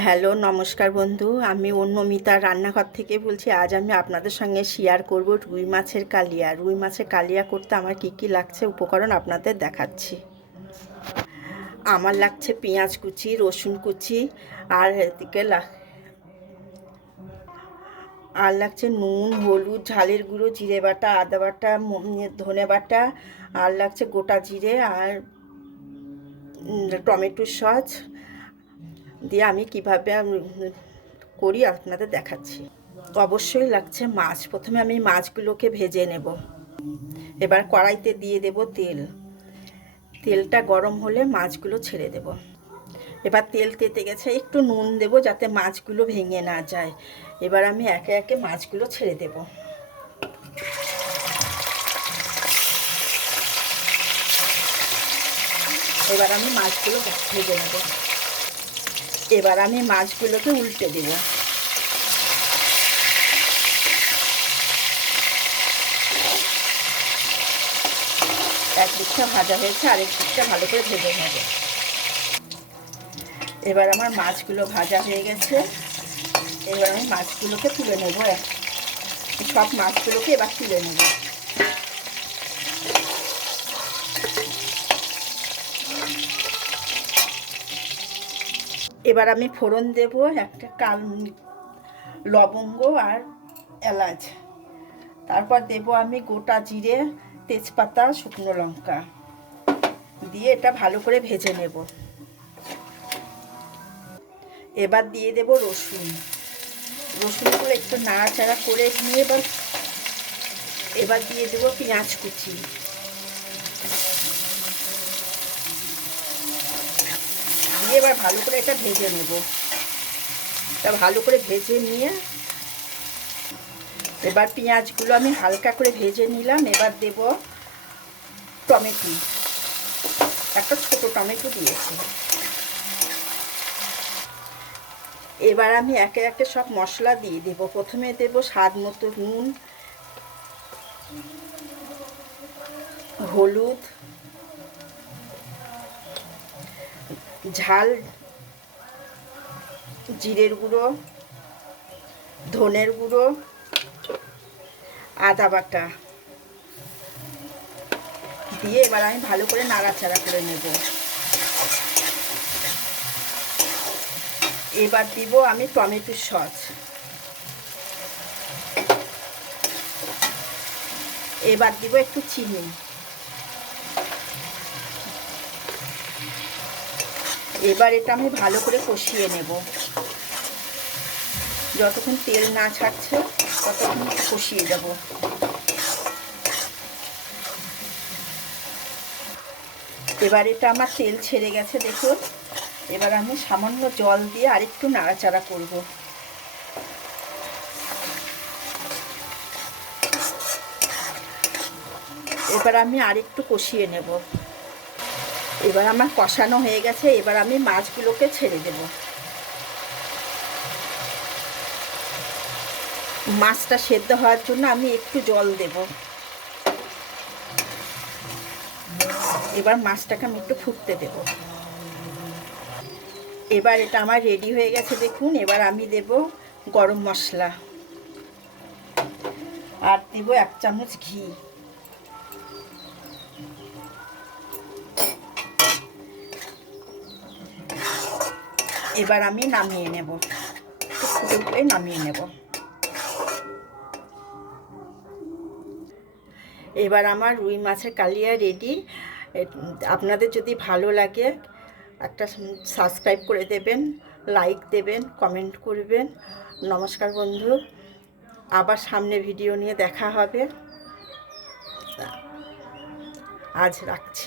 Hello, নমস্কার বন্ধু। আমি অন্যমিতার রান্নাঘর থেকে বলছি। আজ আমি আপনাদের সঙ্গে শেয়ার করব রুই মাছের কালিয়া। রুই মাছের কালিয়া করতে আমার কি কি লাগছে উপকরণ আপনাদের দেখাচ্ছি। আমার লাগছে পেঁয়াজ কুচি, রসুন কুচি, আর এদিকে লাগছে নুন, হলুদ, ঝালের গুঁড়ো, জিরে বাটা, আদা বাটা, ধনে বাটা, আর লাগছে গোটা জিরে আর টমেটো সস দিয়ে আমি কিভাবে করি আপনাদের দেখাচ্ছি। অবশ্যই লাগছে মাছ। প্রথমে আমি মাছগুলোকে ভেজে নেব। এবার কড়াইতে দিয়ে দেব তেল। তেলটা গরম হলে মাছগুলো ছেড়ে দেব। এবার তেল তেতে গেছে, একটু নুন দেব যাতে মাছগুলো ভেঙে না যায়। এবার আমি একে একে মাছগুলো ছেড়ে দেব। এবার আমি মাছগুলো ভেজে নেব। এবার আমি মাছগুলোকে উল্টে দেব। এক দিকটা ভাজা হয়েছে, আরেক দিকটা ভালো করে ভেজে নেব। এবার আমার মাছগুলো ভাজা হয়ে গেছে। এবার আমি মাছগুলোকে তুলে নেব। সব মাছগুলোকে এবার তুলে নেব। এবার আমি ফোড়ন দেব একটা লবঙ্গ আর এলাচ। তারপর দেব আমি গোটা জিরে, তেজপাতা, শুকনো লঙ্কা দিয়ে এটা ভালো করে ভেজে নেব। এবার দিয়ে দেব রসুন। রসুনগুলো একটু নাড়াচাড়া করে নিয়ে এবার দিয়ে দেব পেঁয়াজ কুচি। দিয়ে এবার ভালো করে এটা ভেজে নেব। এটা ভালো করে ভেজে নিয়ে এবার পেঁয়াজগুলো আমি হালকা করে ভেজে নিলাম। এবার দেব টমেটো, একটা ছোট টমেটো দিয়েছি। এবার আমি একে একে সব মশলা দিয়ে দেব। প্রথমে দেব স্বাদ মতো নুন, হলুদ, ঝাল, জিরের গুঁড়ো, ধনের গুঁড়ো, আদা বাটা দিয়ে এবার আমি ভালো করে নাড়াচাড়া করে নেব। এবার দিব আমি টমেটো সস। এবার দিব একটু চিনি। এবার এটা আমি ভালো করে কষিয়ে নেব। যতক্ষণ তেল না ছাড়ছে ততক্ষণ কষিয়ে যাব। এবার এটা আমার তেল ছেড়ে গেছে দেখুন। এবার আমি সামান্য জল দিয়ে আরেকটু নাড়াচাড়া করব। এবার আমি আরেকটু কষিয়ে নেব। এবার আমার কষানো হয়ে গেছে। এবার আমি মাছগুলোকে ছেড়ে দেব। মাছটা সেদ্ধ হওয়ার জন্য আমি একটু জল দেব। এবার মাছটাকে আমি একটু ফুটতে দেব। এবার এটা আমার রেডি হয়ে গেছে দেখুন। এবার আমি দেব গরম মশলা আর দেব 1 চামচ ঘি। এবার আমি নামিয়ে নেব। ফুটে উঠলে নামিয়ে নেব। এবার আমার রুই মাছের কালিয়া রেডি। আপনাদের যদি ভালো লাগে একটা সাবস্ক্রাইব করে দেবেন, লাইক দেবেন, কমেন্ট করবেন। নমস্কার বন্ধু, আবার সামনে ভিডিও নিয়ে দেখা হবে। আজ রাখছি।